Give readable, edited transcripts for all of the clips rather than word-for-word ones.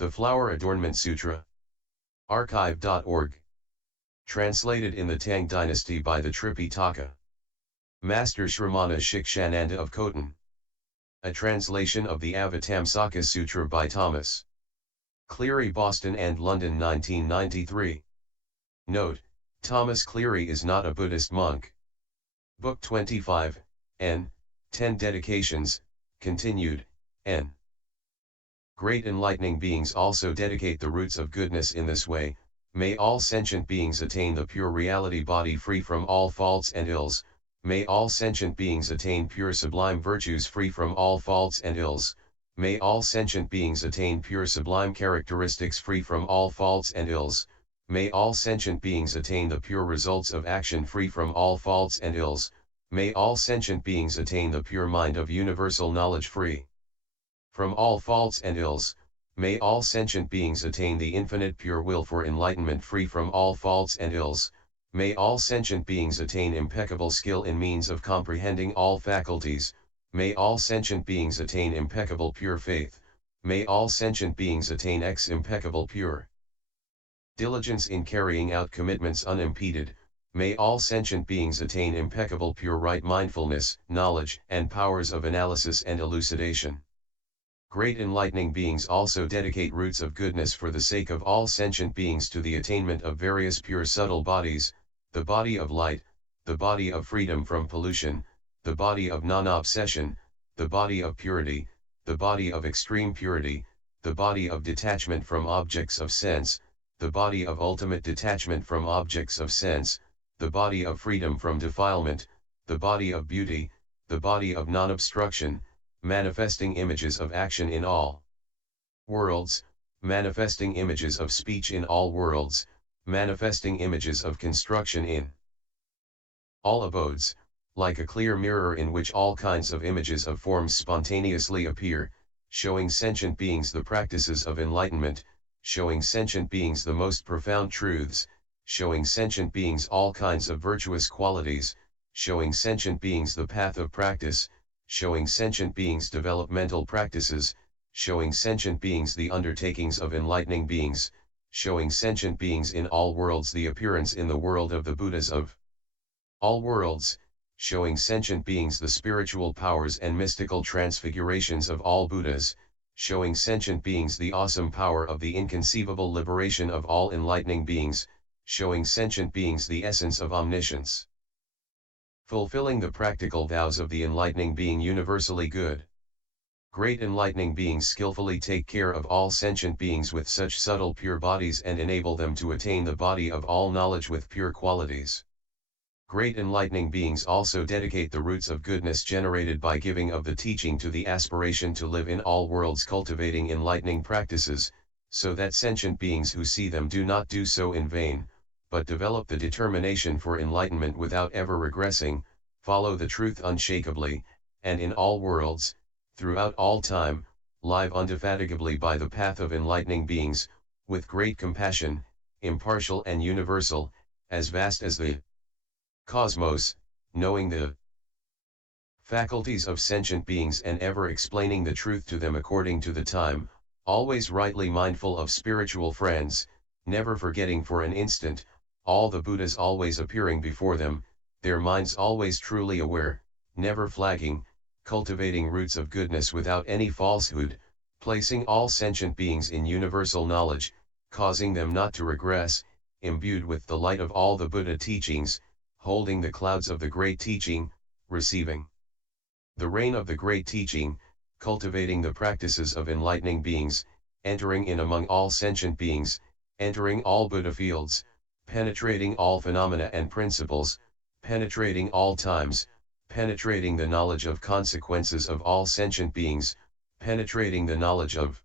The Flower Adornment Sutra. Archive.org. Translated in the Tang Dynasty by the Tripitaka. Master Shramana Shikshananda of Khotan. A translation of the Avatamsaka-Sutra by Thomas Cleary, Boston and London, 1993. Note: Thomas Cleary is not a Buddhist monk. Book 25, N. 10 Dedications, continued, N. Great enlightening beings also dedicate the roots of goodness in this way. May all sentient beings attain the pure reality body free from all faults and ills. May all sentient beings attain pure sublime virtues free from all faults and ills. May all sentient beings attain pure sublime characteristics free from all faults and ills. May all sentient beings attain the pure results of action free from all faults and ills. May all sentient beings attain the pure mind of universal knowledge free from all faults and ills. May all sentient beings attain the infinite pure will for enlightenment free from all faults and ills. May all sentient beings attain impeccable skill in means of comprehending all faculties. May all sentient beings attain impeccable pure faith. May all sentient beings attain impeccable pure diligence in carrying out commitments unimpeded. May all sentient beings attain impeccable pure right mindfulness, knowledge, and powers of analysis and elucidation. Great enlightening beings also dedicate roots of goodness for the sake of all sentient beings to the attainment of various pure subtle bodies: the body of light, the body of freedom from pollution, the body of non-obsession, the body of purity, the body of extreme purity, the body of detachment from objects of sense, the body of ultimate detachment from objects of sense, the body of freedom from defilement, the body of beauty, the body of non-obstruction, manifesting images of action in all worlds, manifesting images of speech in all worlds, manifesting images of construction in all abodes, like a clear mirror in which all kinds of images of forms spontaneously appear, showing sentient beings the practices of enlightenment, showing sentient beings the most profound truths, showing sentient beings all kinds of virtuous qualities, showing sentient beings the path of practice, showing sentient beings developmental practices, showing sentient beings the undertakings of enlightening beings, showing sentient beings in all worlds the appearance in the world of the Buddhas of all worlds, showing sentient beings the spiritual powers and mystical transfigurations of all Buddhas, showing sentient beings the awesome power of the inconceivable liberation of all enlightening beings, showing sentient beings the essence of omniscience. Fulfilling the practical vows of the enlightening being universally good. Great enlightening beings skillfully take care of all sentient beings with such subtle pure bodies and enable them to attain the body of all knowledge with pure qualities. Great enlightening beings also dedicate the roots of goodness generated by giving of the teaching to the aspiration to live in all worlds, cultivating enlightening practices, so that sentient beings who see them do not do so in vain, but develop the determination for enlightenment without ever regressing, follow the truth unshakably, and in all worlds, throughout all time, live indefatigably by the path of enlightening beings, with great compassion, impartial and universal, as vast as the cosmos, knowing the faculties of sentient beings and ever explaining the truth to them according to the time, always rightly mindful of spiritual friends, never forgetting for an instant, all the Buddhas always appearing before them, their minds always truly aware, never flagging, cultivating roots of goodness without any falsehood, placing all sentient beings in universal knowledge, causing them not to regress, imbued with the light of all the Buddha teachings, holding the clouds of the great teaching, receiving the rain of the great teaching, cultivating the practices of enlightening beings, entering in among all sentient beings, entering all Buddha fields, penetrating all phenomena and principles, penetrating all times, penetrating the knowledge of consequences of all sentient beings, penetrating the knowledge of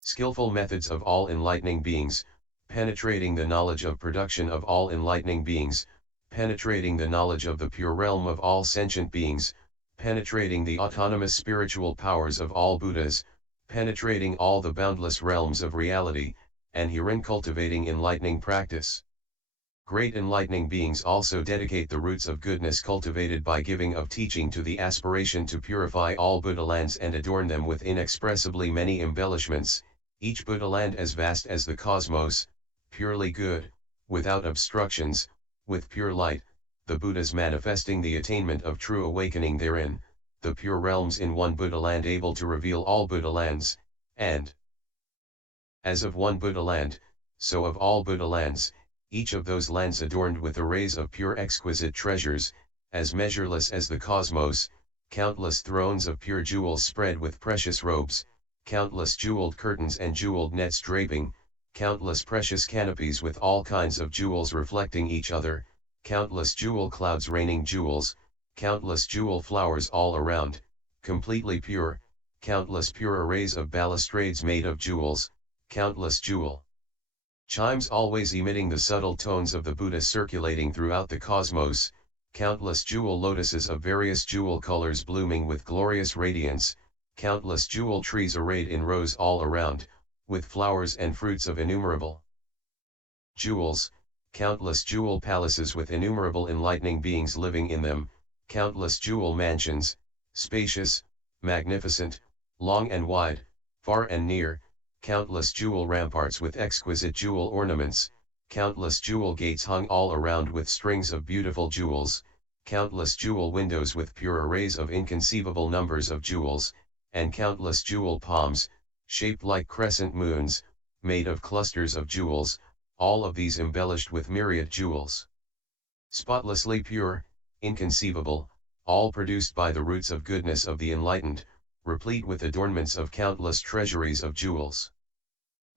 skillful methods of all enlightening beings, penetrating the knowledge of production of all enlightening beings, penetrating the knowledge of the pure realm of all sentient beings, penetrating the autonomous spiritual powers of all Buddhas, penetrating all the boundless realms of reality, and herein cultivating enlightening practice. Great enlightening beings also dedicate the roots of goodness cultivated by giving of teaching to the aspiration to purify all Buddha lands and adorn them with inexpressibly many embellishments, each Buddhaland as vast as the cosmos, purely good, without obstructions, with pure light, the Buddhas manifesting the attainment of true awakening therein, the pure realms in one Buddhaland able to reveal all Buddhalands, and as of one Buddhaland, so of all Buddhalands, each of those lands adorned with arrays of pure exquisite treasures, as measureless as the cosmos, countless thrones of pure jewels spread with precious robes, countless jeweled curtains and jeweled nets draping, countless precious canopies with all kinds of jewels reflecting each other, countless jewel clouds raining jewels, countless jewel flowers all around, completely pure, countless pure arrays of balustrades made of jewels, countless jewel chimes always emitting the subtle tones of the Buddha circulating throughout the cosmos, countless jewel lotuses of various jewel colors blooming with glorious radiance, countless jewel trees arrayed in rows all around, with flowers and fruits of innumerable jewels, countless jewel palaces with innumerable enlightening beings living in them, countless jewel mansions, spacious, magnificent, long and wide, far and near, countless jewel ramparts with exquisite jewel ornaments, countless jewel gates hung all around with strings of beautiful jewels, countless jewel windows with pure arrays of inconceivable numbers of jewels, and countless jewel palms, shaped like crescent moons, made of clusters of jewels, all of these embellished with myriad jewels. Spotlessly pure, inconceivable, all produced by the roots of goodness of the enlightened, replete with adornments of countless treasuries of jewels.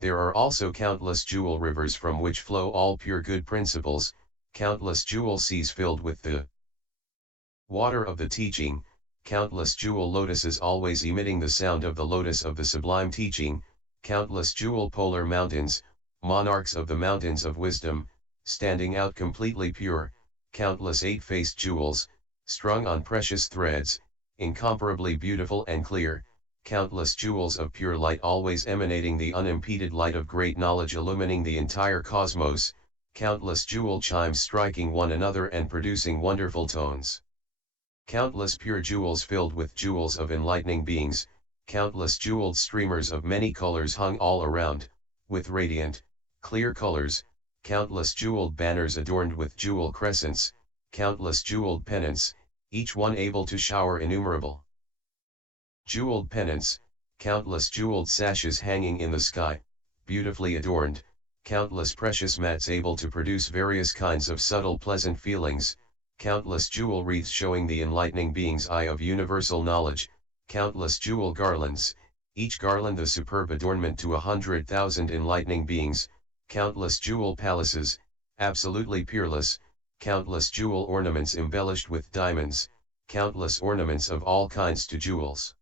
There are also countless jewel rivers from which flow all pure good principles, countless jewel seas filled with the water of the teaching, countless jewel lotuses always emitting the sound of the lotus of the sublime teaching, countless jewel polar mountains, monarchs of the mountains of wisdom, standing out completely pure, countless eight-faced jewels, strung on precious threads, incomparably beautiful and clear, countless jewels of pure light always emanating the unimpeded light of great knowledge illumining the entire cosmos, countless jewel chimes striking one another and producing wonderful tones. Countless pure jewels filled with jewels of enlightening beings, countless jeweled streamers of many colors hung all around, with radiant, clear colors, countless jeweled banners adorned with jewel crescents, countless jeweled pennants, each one able to shower innumerable jeweled pennants, countless jeweled sashes hanging in the sky, beautifully adorned, countless precious mats able to produce various kinds of subtle pleasant feelings, countless jewel wreaths showing the enlightening being's eye of universal knowledge, countless jewel garlands, each garland the superb adornment to 100,000 enlightening beings, countless jewel palaces, absolutely peerless, countless jewel ornaments embellished with diamonds, countless ornaments of all kinds to jewels,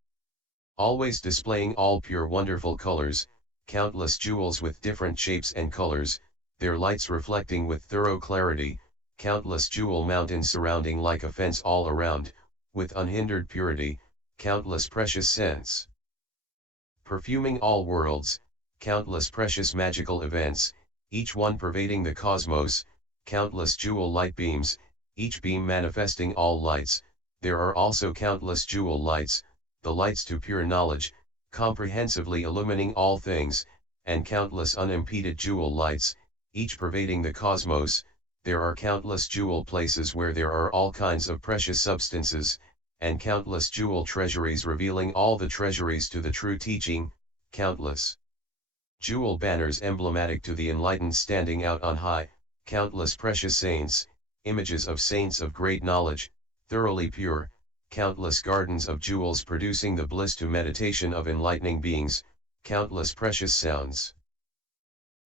always displaying all pure wonderful colors, countless jewels with different shapes and colors, their lights reflecting with thorough clarity, countless jewel mountains surrounding like a fence all around, with unhindered purity, countless precious scents perfuming all worlds, countless precious magical events, each one pervading the cosmos, countless jewel light beams, each beam manifesting all lights, there are also countless jewel lights, the lights to pure knowledge, comprehensively illumining all things, and countless unimpeded jewel lights, each pervading the cosmos, there are countless jewel places where there are all kinds of precious substances, and countless jewel treasuries revealing all the treasuries to the true teaching, countless jewel banners emblematic to the enlightened standing out on high, countless precious saints, images of saints of great knowledge, thoroughly pure, countless gardens of jewels producing the bliss to meditation of enlightening beings, countless precious sounds.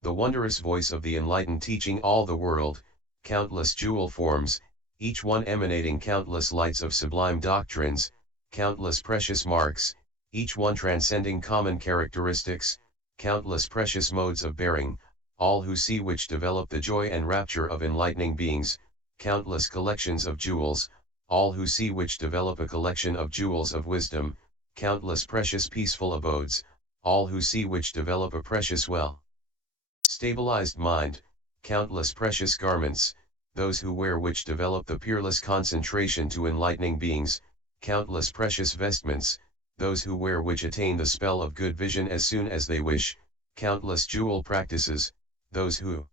The wondrous voice of the enlightened teaching all the world, countless jewel forms, each one emanating countless lights of sublime doctrines, countless precious marks, each one transcending common characteristics, countless precious modes of bearing, all who see which develop the joy and rapture of enlightening beings, countless collections of jewels, all who see which develop a collection of jewels of wisdom, countless precious peaceful abodes, all who see which develop a precious well stabilized mind, countless precious garments, those who wear which develop the peerless concentration to enlightening beings, countless precious vestments, those who wear which attain the spell of good vision as soon as they wish, countless jewel practices, those who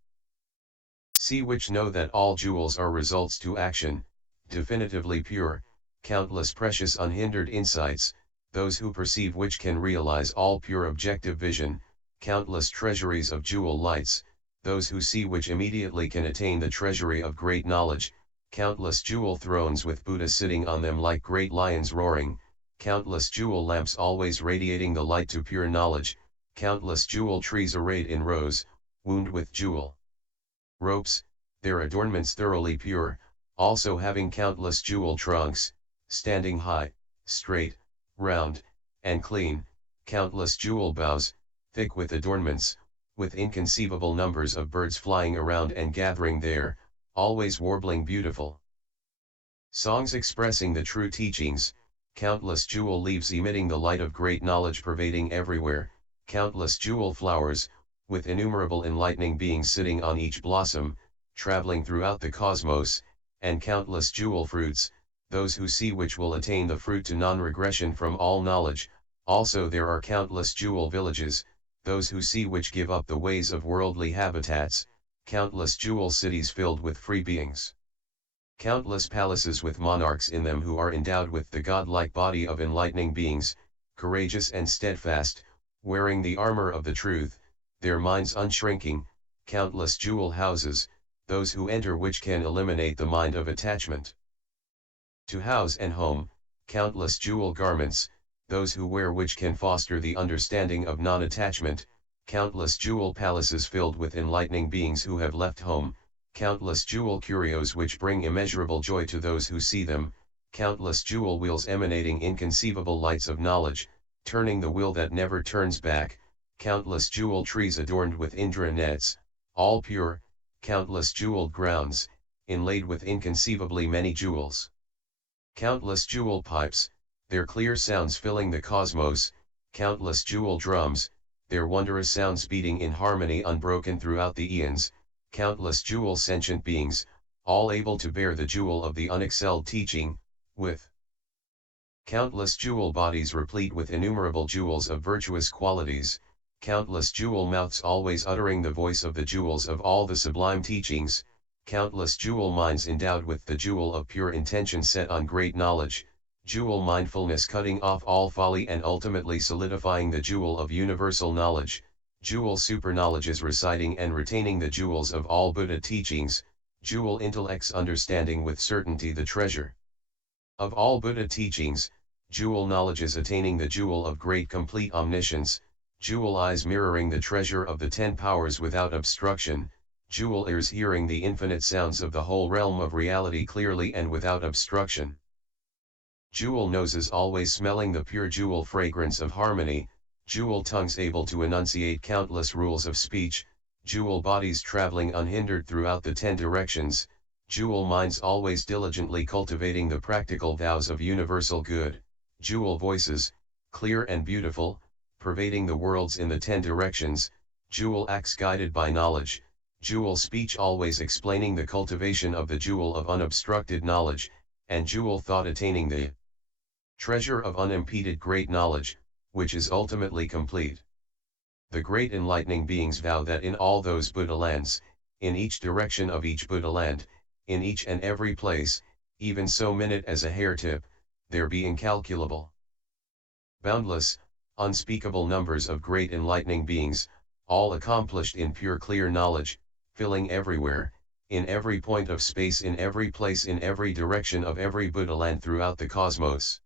see which know that all jewels are results to action, definitively pure, countless precious unhindered insights, those who perceive which can realize all pure objective vision, countless treasuries of jewel lights, those who see which immediately can attain the treasury of great knowledge, countless jewel thrones with Buddha sitting on them like great lions roaring, countless jewel lamps always radiating the light to pure knowledge, countless jewel trees arrayed in rows, wound with jewel ropes, their adornments thoroughly pure, also having countless jewel trunks, standing high, straight, round, and clean, countless jewel boughs, thick with adornments, with inconceivable numbers of birds flying around and gathering there, always warbling beautiful songs expressing the true teachings, countless jewel leaves emitting the light of great knowledge pervading everywhere, countless jewel flowers, with innumerable enlightening beings sitting on each blossom, traveling throughout the cosmos, and countless jewel fruits, those who see which will attain the fruit to non-regression from all knowledge. Also there are countless jewel villages, those who see which give up the ways of worldly habitats, countless jewel cities filled with free beings. Countless palaces with monarchs in them who are endowed with the godlike body of enlightening beings, courageous and steadfast, wearing the armor of the truth, their minds unshrinking, countless jewel houses, those who enter which can eliminate the mind of attachment to house and home, countless jewel garments, those who wear which can foster the understanding of non-attachment, countless jewel palaces filled with enlightening beings who have left home, countless jewel curios which bring immeasurable joy to those who see them, countless jewel wheels emanating inconceivable lights of knowledge, turning the wheel that never turns back, countless jewel trees adorned with Indra nets, all pure, countless jeweled grounds, inlaid with inconceivably many jewels. Countless jewel pipes, their clear sounds filling the cosmos, countless jewel drums, their wondrous sounds beating in harmony unbroken throughout the eons, countless jewel sentient beings, all able to bear the jewel of the unexcelled teaching, with countless jewel bodies replete with innumerable jewels of virtuous qualities, countless jewel mouths always uttering the voice of the jewels of all the sublime teachings, countless jewel minds endowed with the jewel of pure intention set on great knowledge, jewel mindfulness cutting off all folly and ultimately solidifying the jewel of universal knowledge, jewel superknowledges reciting and retaining the jewels of all Buddha teachings, jewel intellects understanding with certainty the treasure of all Buddha teachings, jewel knowledges attaining the jewel of great complete omniscience, jewel eyes mirroring the treasure of the 10 powers without obstruction, jewel ears hearing the infinite sounds of the whole realm of reality clearly and without obstruction. Jewel noses always smelling the pure jewel fragrance of harmony, jewel tongues able to enunciate countless rules of speech, jewel bodies traveling unhindered throughout the 10 directions, jewel minds always diligently cultivating the practical vows of universal good, jewel voices, clear and beautiful, pervading the worlds in the 10 directions, jewel acts guided by knowledge, jewel speech always explaining the cultivation of the jewel of unobstructed knowledge, and jewel thought attaining the treasure of unimpeded great knowledge, which is ultimately complete. The great enlightening beings vow that in all those Buddha lands, in each direction of each Buddha land, in each and every place, even so minute as a hair tip, there be incalculable, boundless, unspeakable numbers of great enlightening beings, all accomplished in pure clear knowledge, filling everywhere, in every point of space in every place in every direction of every Buddha land throughout the cosmos.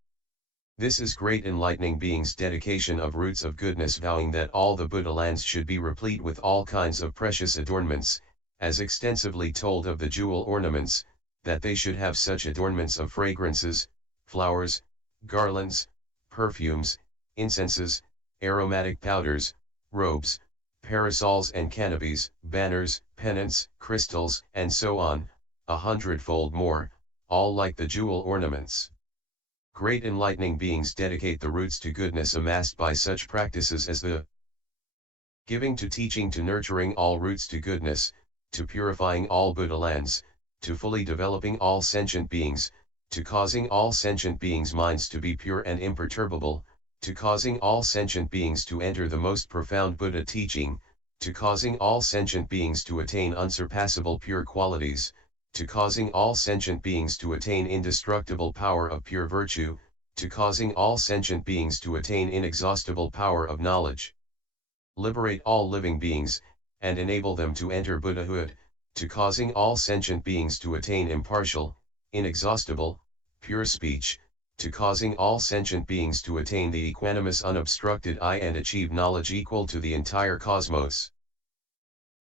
This is great enlightening beings' dedication of roots of goodness vowing that all the Buddha lands should be replete with all kinds of precious adornments, as extensively told of the jewel ornaments, that they should have such adornments of fragrances, flowers, garlands, perfumes, incenses, aromatic powders, robes, parasols and canopies, banners, pennants, crystals, and so on, 100-fold more, all like the jewel ornaments. Great enlightening beings dedicate the roots to goodness amassed by such practices as the giving to teaching to nurturing all roots to goodness, to purifying all Buddha lands, to fully developing all sentient beings, to causing all sentient beings' minds to be pure and imperturbable, to causing all sentient beings to enter the most profound Buddha teaching, to causing all sentient beings to attain unsurpassable pure qualities, to causing all sentient beings to attain indestructible power of pure virtue, to causing all sentient beings to attain inexhaustible power of knowledge. Liberate all living beings, and enable them to enter Buddhahood, to causing all sentient beings to attain impartial, inexhaustible, pure speech, to causing all sentient beings to attain the equanimous unobstructed eye and achieve knowledge equal to the entire cosmos.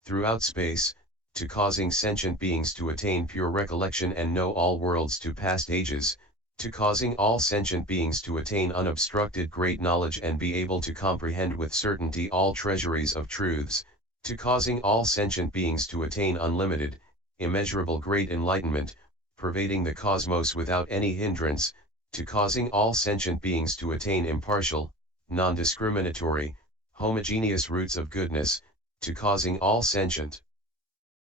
Throughout space, to causing sentient beings to attain pure recollection and know all worlds to past ages, to causing all sentient beings to attain unobstructed great knowledge and be able to comprehend with certainty all treasuries of truths, to causing all sentient beings to attain unlimited, immeasurable great enlightenment, pervading the cosmos without any hindrance, to causing all sentient beings to attain impartial, non-discriminatory, homogeneous roots of goodness, to causing all sentient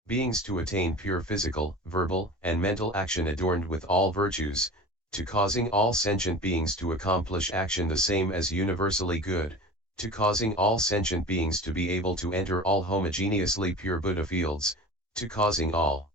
beings to attain pure physical, verbal, and mental action adorned with all virtues, to causing all sentient beings to accomplish action the same as universally good, to causing all sentient beings to be able to enter all homogeneously pure Buddha fields, to causing all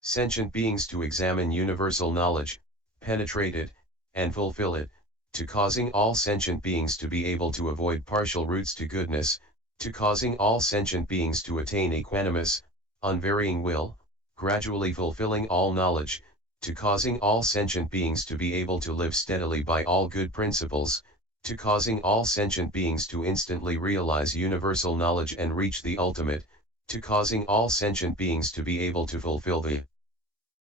sentient beings to examine universal knowledge, penetrate it, and fulfill it, to causing all sentient beings to be able to avoid partial routes to goodness, to causing all sentient beings to attain equanimous, unvarying will, gradually fulfilling all knowledge, to causing all sentient beings to be able to live steadily by all good principles, to causing all sentient beings to instantly realize universal knowledge and reach the ultimate, to causing all sentient beings to be able to fulfill the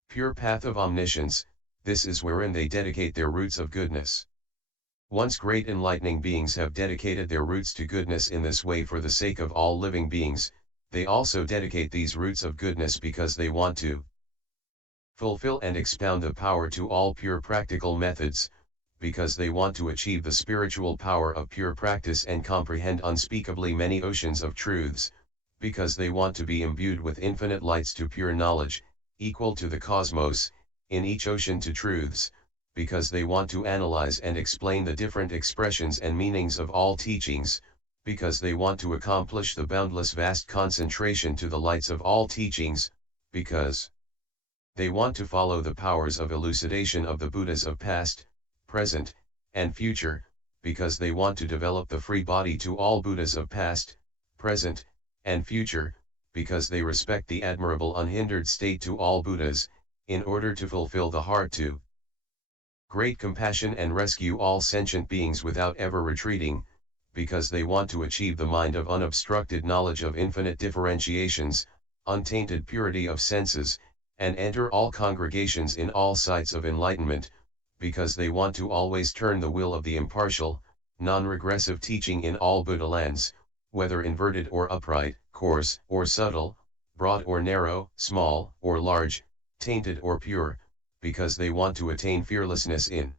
pure path of omniscience. This is wherein they dedicate their roots of goodness. Once great enlightening beings have dedicated their roots to goodness in this way for the sake of all living beings, they also dedicate these roots of goodness because they want to fulfill and expound the power to all pure practical methods, because they want to achieve the spiritual power of pure practice and comprehend unspeakably many oceans of truths, because they want to be imbued with infinite lights to pure knowledge, equal to the cosmos, in each ocean to truths, because they want to analyze and explain the different expressions and meanings of all teachings, because they want to accomplish the boundless vast concentration to the lights of all teachings, because they want to follow the powers of elucidation of the Buddhas of past, present, and future, because they want to develop the free body to all Buddhas of past, present, and future, because they respect the admirable unhindered state to all Buddhas, in order to fulfill the heart to great compassion and rescue all sentient beings without ever retreating, because they want to achieve the mind of unobstructed knowledge of infinite differentiations, untainted purity of senses, and enter all congregations in all sites of enlightenment, because they want to always turn the will of the impartial, non-regressive teaching in all Buddha lands, whether inverted or upright, coarse or subtle, broad or narrow, small or large, tainted or pure, because they want to attain fearlessness in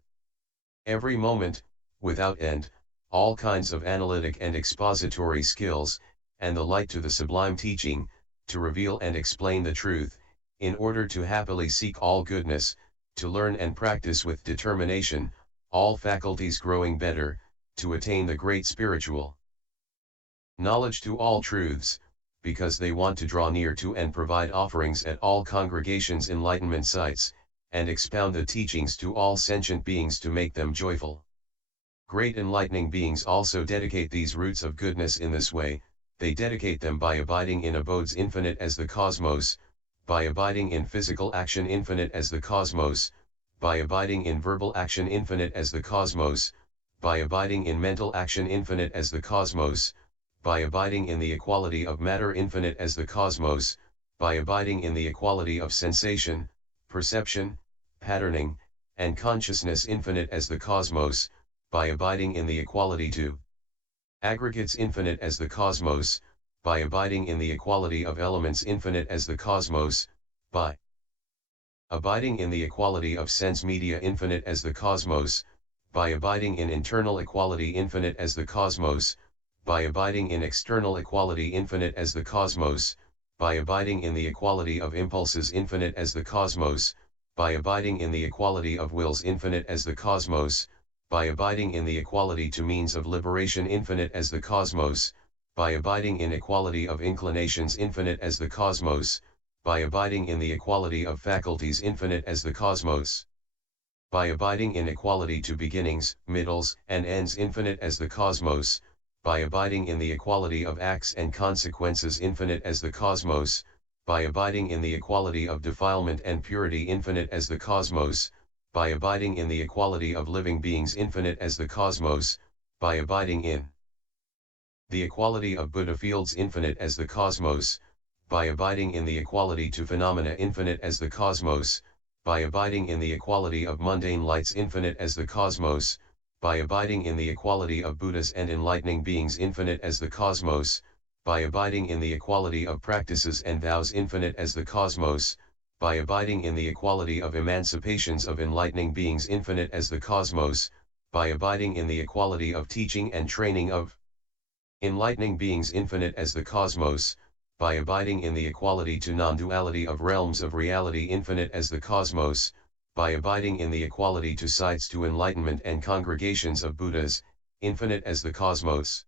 every moment, without end, all kinds of analytic and expository skills, and the light to the sublime teaching, to reveal and explain the truth, in order to happily seek all goodness, to learn and practice with determination, all faculties growing better, to attain the great spiritual knowledge to all truths, because they want to draw near to and provide offerings at all congregations' enlightenment sites, and expound the teachings to all sentient beings to make them joyful. Great enlightening beings also dedicate these roots of goodness in this way. They dedicate them by abiding in abodes infinite as the cosmos, by abiding in physical action infinite as the cosmos, by abiding in verbal action infinite as the cosmos, by abiding in mental action infinite as the cosmos, by abiding in the equality of matter infinite as the cosmos, by abiding in the equality of sensation, perception, patterning, and consciousness infinite as the cosmos, by abiding in the equality to aggregates infinite as the cosmos, by abiding in the equality of elements infinite as the cosmos, by abiding in the equality of sense media infinite as the cosmos, by abiding in internal equality infinite as the cosmos, by abiding in external equality infinite as the cosmos, by abiding in the equality of impulses infinite as the cosmos, by abiding in the equality of wills infinite as the cosmos, by abiding in the equality to means of liberation infinite as the cosmos, by abiding in equality of inclinations infinite as the cosmos, by abiding in the equality of faculties infinite as the cosmos, by abiding in equality to beginnings, middles, and ends infinite as the cosmos, by abiding in the equality of acts and consequences infinite as the cosmos, by abiding in the equality of defilement and purity infinite as the cosmos, by abiding in the equality of living beings infinite as the cosmos, by abiding in the equality of Buddha fields infinite as the cosmos, by abiding in the equality to phenomena infinite as the cosmos, by abiding in the equality of mundane lights infinite as the cosmos, by abiding in the equality of Buddhas and enlightening beings infinite as the cosmos, by abiding in the equality of practices and vows infinite as the cosmos, by abiding in the equality of emancipations of enlightening beings infinite as the cosmos, by abiding in the equality of teaching and training of enlightening beings infinite as the cosmos, by abiding in the equality to non-duality of realms of reality infinite as the cosmos, by abiding in the equality to sites to enlightenment and congregations of Buddhas, infinite as the cosmos.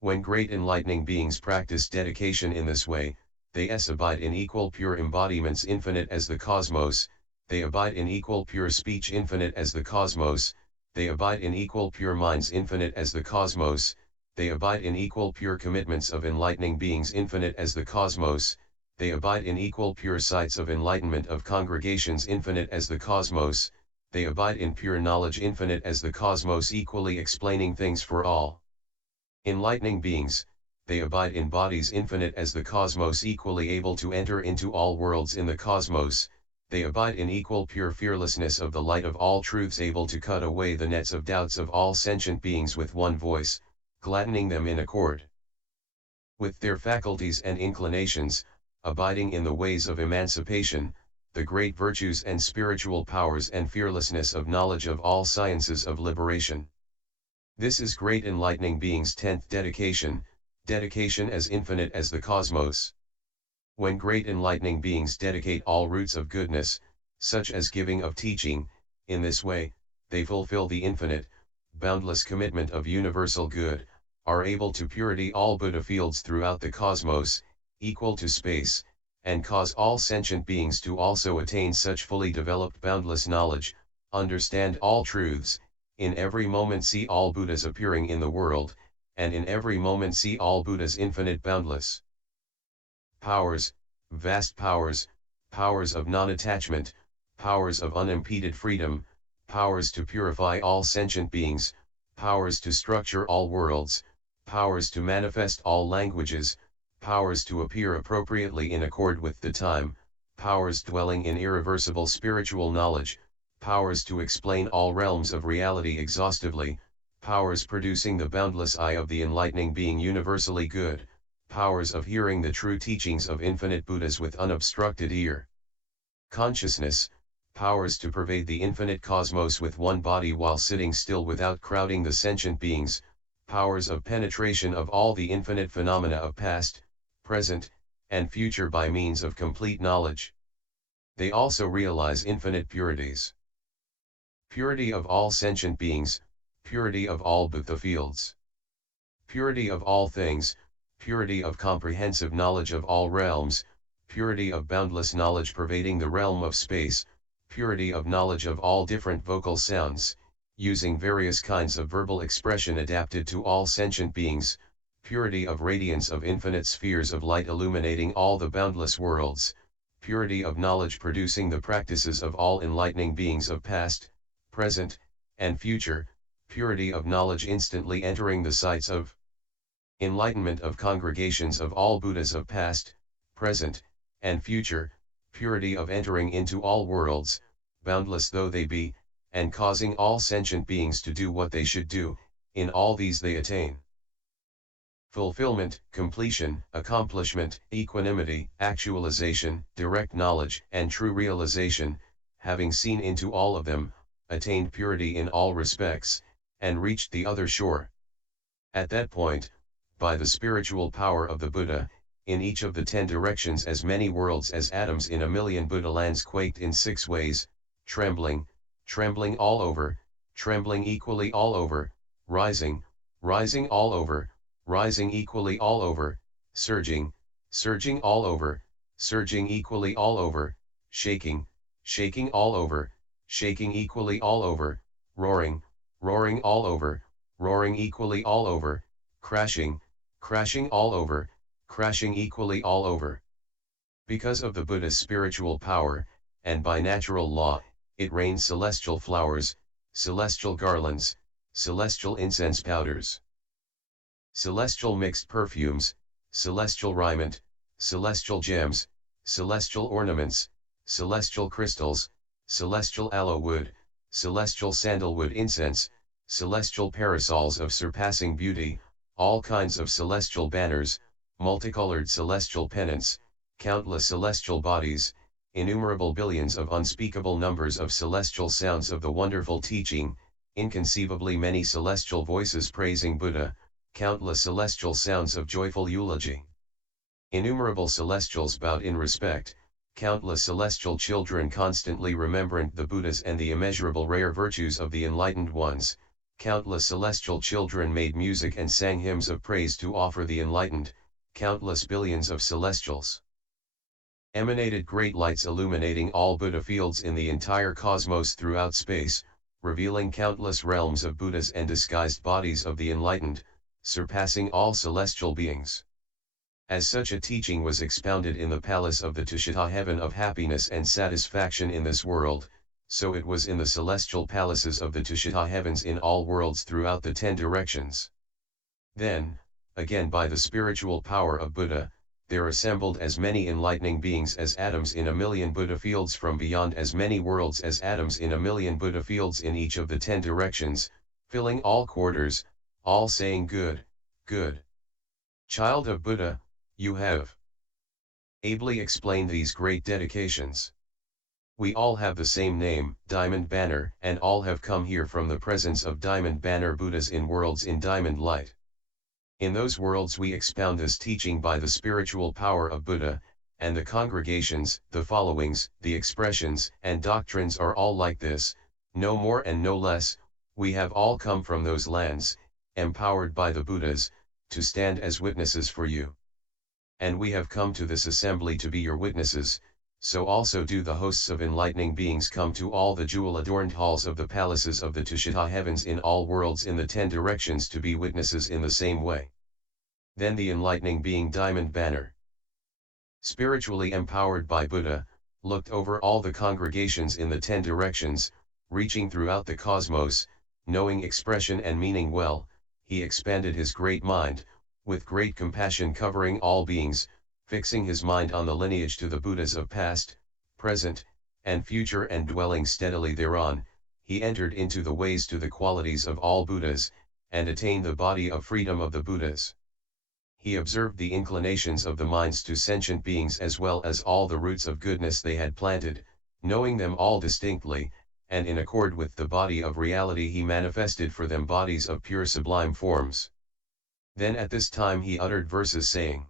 When great enlightening beings practice dedication in this way, they abide in equal pure embodiments infinite as the cosmos, they abide in equal pure speech infinite as the cosmos, they abide in equal pure minds infinite as the cosmos, they abide in equal pure commitments of enlightening beings infinite as the cosmos, they abide in equal pure sites of enlightenment of congregations infinite as the cosmos, they abide in pure knowledge infinite as the cosmos equally explaining things for all enlightening beings, they abide in bodies infinite as the cosmos equally able to enter into all worlds in the cosmos, they abide in equal pure fearlessness of the light of all truths able to cut away the nets of doubts of all sentient beings with one voice, gladdening them in accord with their faculties and inclinations, abiding in the ways of emancipation, the great virtues and spiritual powers and fearlessness of knowledge of all sciences of liberation. This is great enlightening beings' 10th dedication, dedication as infinite as the cosmos. When great enlightening beings dedicate all roots of goodness, such as giving of teaching, in this way, they fulfill the infinite, boundless commitment of universal good, are able to purity all Buddha fields throughout the cosmos, equal to space, and cause all sentient beings to also attain such fully developed boundless knowledge, understand all truths, in every moment see all Buddhas appearing in the world, and in every moment see all Buddhas infinite boundless powers, vast powers, powers of non-attachment, powers of unimpeded freedom, powers to purify all sentient beings, powers to structure all worlds, powers to manifest all languages, powers to appear appropriately in accord with the time, powers dwelling in irreversible spiritual knowledge, powers to explain all realms of reality exhaustively, powers producing the boundless eye of the enlightening being universally good, powers of hearing the true teachings of infinite Buddhas with unobstructed ear. Consciousness, powers to pervade the infinite cosmos with one body while sitting still without crowding the sentient beings, powers of penetration of all the infinite phenomena of past, present, and future by means of complete knowledge. They also realize infinite purities. Purity of all sentient beings, purity of all Buddha fields. Purity of all things, purity of comprehensive knowledge of all realms, purity of boundless knowledge pervading the realm of space, purity of knowledge of all different vocal sounds, using various kinds of verbal expression adapted to all sentient beings, purity of radiance of infinite spheres of light illuminating all the boundless worlds, purity of knowledge producing the practices of all enlightening beings of past, present, and future, purity of knowledge instantly entering the sites of enlightenment of congregations of all Buddhas of past, present, and future, purity of entering into all worlds, boundless though they be, and causing all sentient beings to do what they should do, in all these they attain fulfillment, completion, accomplishment, equanimity, actualization, direct knowledge, and true realization, having seen into all of them, attained purity in all respects, and reached the other shore. At that point, by the spiritual power of the Buddha, in each of the 10 directions as many worlds as atoms in a million Buddha lands quaked in 6 ways, trembling all over, trembling equally all over, rising, rising all over, rising equally all over, surging, surging all over, surging equally all over, shaking, shaking all over, shaking equally all over, roaring, roaring all over, roaring equally all over, crashing, crashing all over, crashing equally all over. Because of the Buddha's spiritual power, and by natural law, it rains celestial flowers, celestial garlands, celestial incense powders, celestial mixed perfumes, celestial raiment, celestial gems, celestial ornaments, celestial crystals, celestial aloe wood, celestial sandalwood incense, celestial parasols of surpassing beauty, all kinds of celestial banners, multicolored celestial pennants, countless celestial bodies, innumerable billions of unspeakable numbers of celestial sounds of the wonderful teaching, inconceivably many celestial voices praising Buddha, countless celestial sounds of joyful eulogy. Innumerable celestials bowed in respect, countless celestial children constantly remembrant the Buddhas and the immeasurable rare virtues of the enlightened ones, countless celestial children made music and sang hymns of praise to offer the enlightened, countless billions of celestials emanated great lights illuminating all Buddha fields in the entire cosmos throughout space, revealing countless realms of Buddhas and disguised bodies of the enlightened, surpassing all celestial beings. As such a teaching was expounded in the palace of the Tushita heaven of happiness and satisfaction in this world, so it was in the celestial palaces of the Tushita heavens in all worlds throughout the 10 directions. Then, again by the spiritual power of Buddha, there assembled as many enlightening beings as atoms in a million Buddha fields from beyond as many worlds as atoms in a million Buddha fields in each of the 10 directions, filling all quarters, all saying good, good. Child of Buddha, you have ably explained these great dedications. We all have the same name, Diamond Banner, and all have come here from the presence of Diamond Banner Buddhas in worlds in diamond light. In those worlds we expound this teaching by the spiritual power of Buddha, and the congregations, the followings, the expressions, and doctrines are all like this, no more and no less. We have all come from those lands, empowered by the Buddhas, to stand as witnesses for you. And we have come to this assembly to be your witnesses, so also do the hosts of enlightening beings come to all the jewel-adorned halls of the palaces of the Tushita heavens in all worlds in the 10 directions to be witnesses in the same way. Then the enlightening being Diamond Banner, spiritually empowered by Buddha, looked over all the congregations in the 10 directions, reaching throughout the cosmos, knowing expression and meaning well, he expanded his great mind, with great compassion covering all beings, fixing his mind on the lineage to the Buddhas of past, present, and future and dwelling steadily thereon, he entered into the ways to the qualities of all Buddhas, and attained the body of freedom of the Buddhas. He observed the inclinations of the minds to sentient beings as well as all the roots of goodness they had planted, knowing them all distinctly, and in accord with the body of reality he manifested for them bodies of pure sublime forms. Then at this time he uttered verses saying,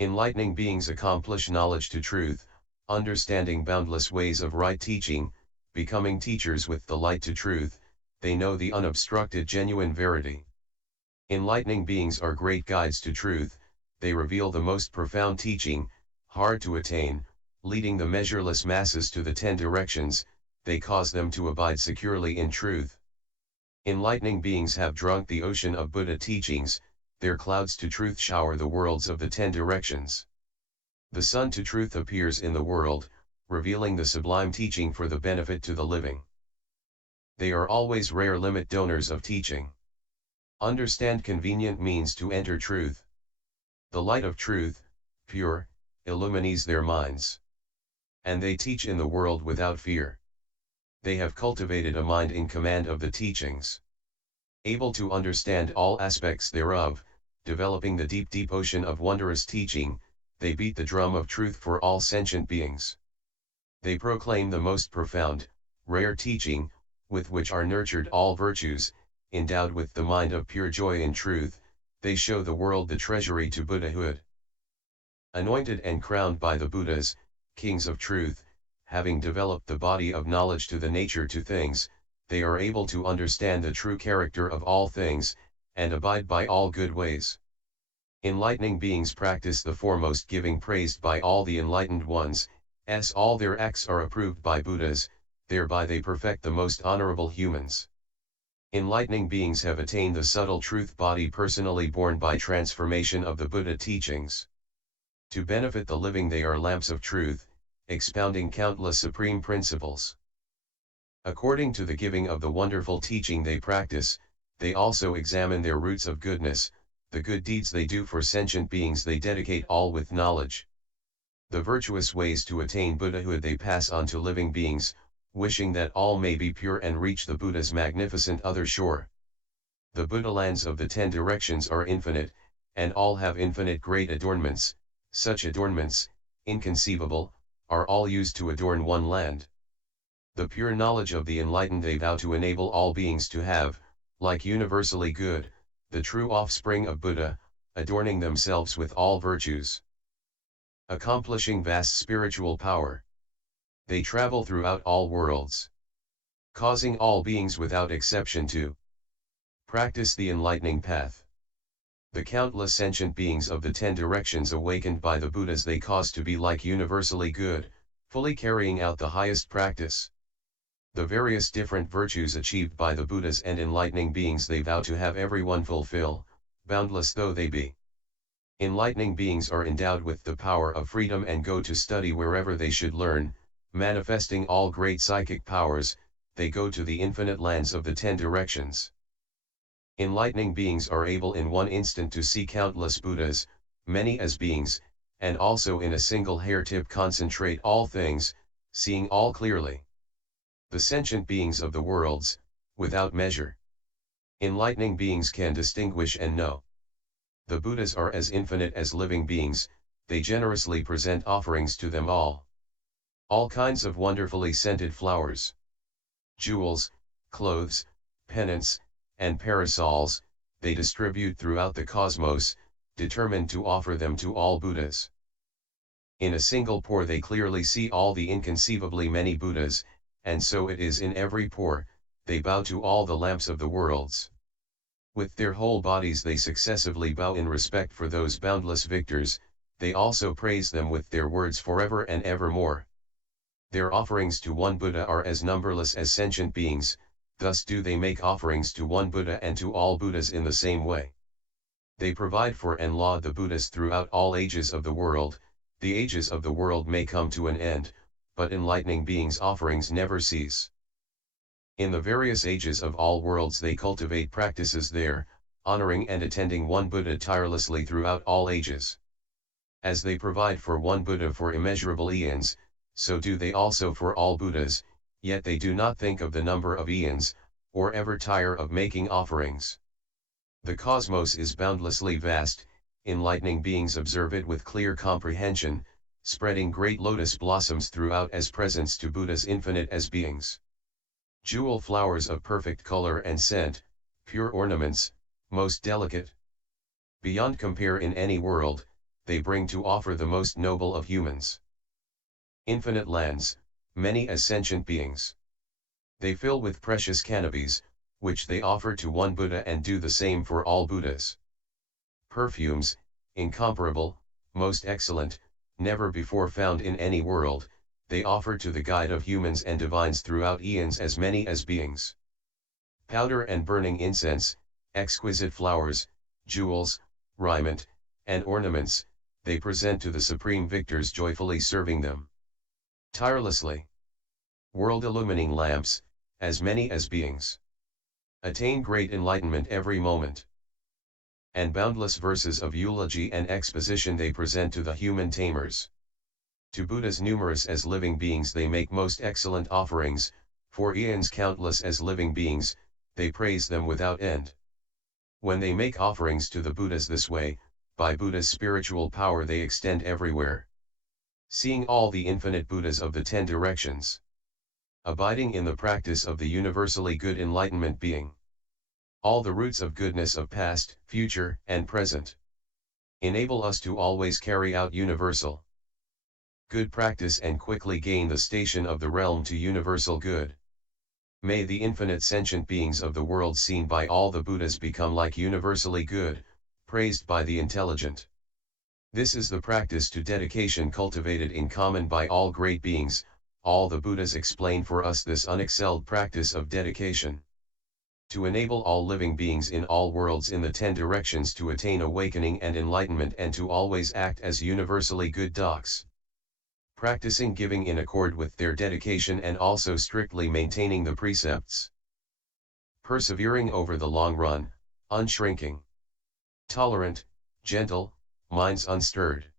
enlightening beings accomplish knowledge to truth, understanding boundless ways of right teaching, becoming teachers with the light to truth, they know the unobstructed genuine verity. Enlightening beings are great guides to truth, they reveal the most profound teaching, hard to attain, leading the measureless masses to the 10 directions, they cause them to abide securely in truth. Enlightening beings have drunk the ocean of Buddha teachings, their clouds to truth shower the worlds of the 10 directions. The sun to truth appears in the world, revealing the sublime teaching for the benefit to the living. They are always rare limit donors of teaching. Understand convenient means to enter truth. The light of truth, pure, illumines their minds. And they teach in the world without fear. They have cultivated a mind in command of the teachings, able to understand all aspects thereof, developing the deep ocean of wondrous teaching, they beat the drum of truth for all sentient beings. They proclaim the most profound, rare teaching, with which are nurtured all virtues, endowed with the mind of pure joy in truth, they show the world the treasury to Buddhahood. Anointed and crowned by the Buddhas, kings of truth, having developed the body of knowledge to the nature to things, they are able to understand the true character of all things, and abide by all good ways. Enlightening beings practice the foremost giving praised by all the enlightened ones, as all their acts are approved by Buddhas, thereby they perfect the most honorable humans. Enlightening beings have attained the subtle truth body personally born by transformation of the Buddha teachings. To benefit the living they are lamps of truth, expounding countless supreme principles. According to the giving of the wonderful teaching they practice, they also examine their roots of goodness, the good deeds they do for sentient beings they dedicate all with knowledge. The virtuous ways to attain Buddhahood they pass on to living beings, wishing that all may be pure and reach the Buddha's magnificent other shore. The Buddha lands of the 10 directions are infinite, and all have infinite great adornments. Such adornments, inconceivable, are all used to adorn one land. The pure knowledge of the enlightened they vow to enable all beings to have, like universally good, the true offspring of Buddha, adorning themselves with all virtues. Accomplishing vast spiritual power. They travel throughout all worlds, causing all beings without exception to practice the enlightening path. The countless sentient beings of the 10 directions awakened by the Buddhas they cause to be like universally good, fully carrying out the highest practice. The various different virtues achieved by the Buddhas and enlightening beings they vow to have everyone fulfill, boundless though they be. Enlightening beings are endowed with the power of freedom and go to study wherever they should learn, manifesting all great psychic powers, they go to the infinite lands of the 10 directions. Enlightening beings are able in one instant to see countless Buddhas, many as beings, and also in a single hair tip concentrate all things, seeing all clearly. The sentient beings of the worlds, without measure. Enlightening beings can distinguish and know. The Buddhas are as infinite as living beings, they generously present offerings to them all. All kinds of wonderfully scented flowers, jewels, clothes, pennants, and parasols, they distribute throughout the cosmos, determined to offer them to all Buddhas. In a single pore they clearly see all the inconceivably many Buddhas, and so it is in every pore, they bow to all the lamps of the worlds. With their whole bodies they successively bow in respect for those boundless victors, they also praise them with their words forever and evermore. Their offerings to one Buddha are as numberless as sentient beings, thus do they make offerings to one Buddha and to all Buddhas in the same way. They provide for and laud the Buddhas throughout all ages of the world. The ages of the world may come to an end, but enlightening beings' offerings never cease. In the various ages of all worlds they cultivate practices there, honoring and attending one Buddha tirelessly throughout all ages. As they provide for one Buddha for immeasurable eons, so do they also for all Buddhas, yet they do not think of the number of eons, or ever tire of making offerings. The cosmos is boundlessly vast, enlightening beings observe it with clear comprehension, spreading great lotus blossoms throughout as presents to Buddhas infinite as beings. Jewel flowers of perfect color and scent, pure ornaments, most delicate. Beyond compare in any world, they bring to offer the most noble of humans. Infinite lands, many as sentient beings. They fill with precious canopies, which they offer to one Buddha and do the same for all Buddhas. Perfumes, incomparable, most excellent, never before found in any world, they offer to the guide of humans and divines throughout eons as many as beings. Powder and burning incense, exquisite flowers, jewels, raiment, and ornaments, they present to the supreme victors joyfully serving them tirelessly. World-illumining lamps, as many as beings. Attain great enlightenment every moment. And boundless verses of eulogy and exposition they present to the human tamers. To Buddhas numerous as living beings they make most excellent offerings, for eons countless as living beings, they praise them without end. When they make offerings to the Buddhas this way, by Buddha's spiritual power they extend everywhere. Seeing all the infinite Buddhas of the 10 directions. Abiding in the practice of the universally good enlightenment being. All the roots of goodness of past, future, and present. Enable us to always carry out universal good practice and quickly gain the station of the realm to universal good. May the infinite sentient beings of the world seen by all the Buddhas become like universally good, praised by the intelligent. This is the practice to dedication cultivated in common by all great beings. All the Buddhas explain for us this unexcelled practice of dedication. To enable all living beings in all worlds in the 10 directions to attain awakening and enlightenment and to always act as universally good docs. Practicing giving in accord with their dedication and also strictly maintaining the precepts. Persevering over the long run, unshrinking. Tolerant, gentle, minds unstirred.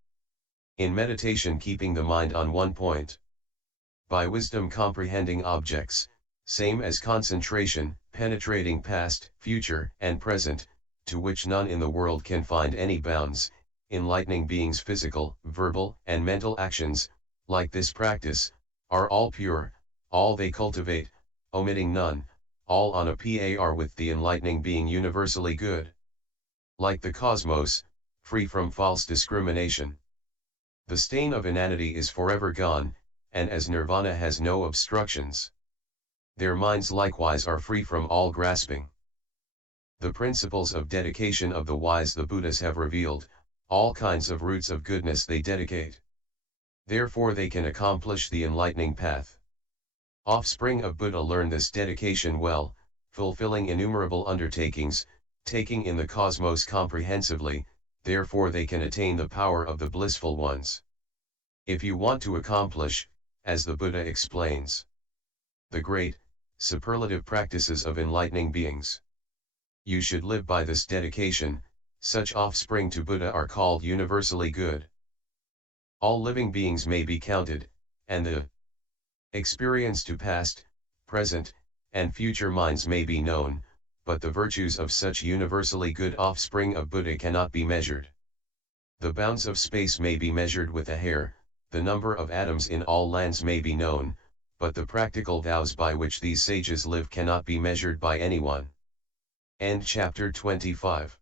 In meditation keeping the mind on one point. By wisdom comprehending objects, same as concentration, penetrating past, future, and present, to which none in the world can find any bounds, enlightening beings' physical, verbal, and mental actions, like this practice, are all pure, all they cultivate, omitting none, all on a par with the enlightening being universally good. Like the cosmos, free from false discrimination. The stain of inanity is forever gone, and as nirvana has no obstructions. Their minds likewise are free from all grasping. The principles of dedication of the wise the Buddhas have revealed, all kinds of roots of goodness they dedicate. Therefore they can accomplish the enlightening path. Offspring of Buddha learn this dedication well, fulfilling innumerable undertakings, taking in the cosmos comprehensively, therefore they can attain the power of the blissful ones. If you want to accomplish, as the Buddha explains, the great, superlative practices of enlightening beings, you should live by this dedication. Such offspring to Buddha are called universally good. All living beings may be counted, and the experience to past, present, and future minds may be known, but the virtues of such universally good offspring of Buddha cannot be measured. The bounds of space may be measured with a hair, the number of atoms in all lands may be known, but the practical vows by which these sages live cannot be measured by anyone. End chapter 25.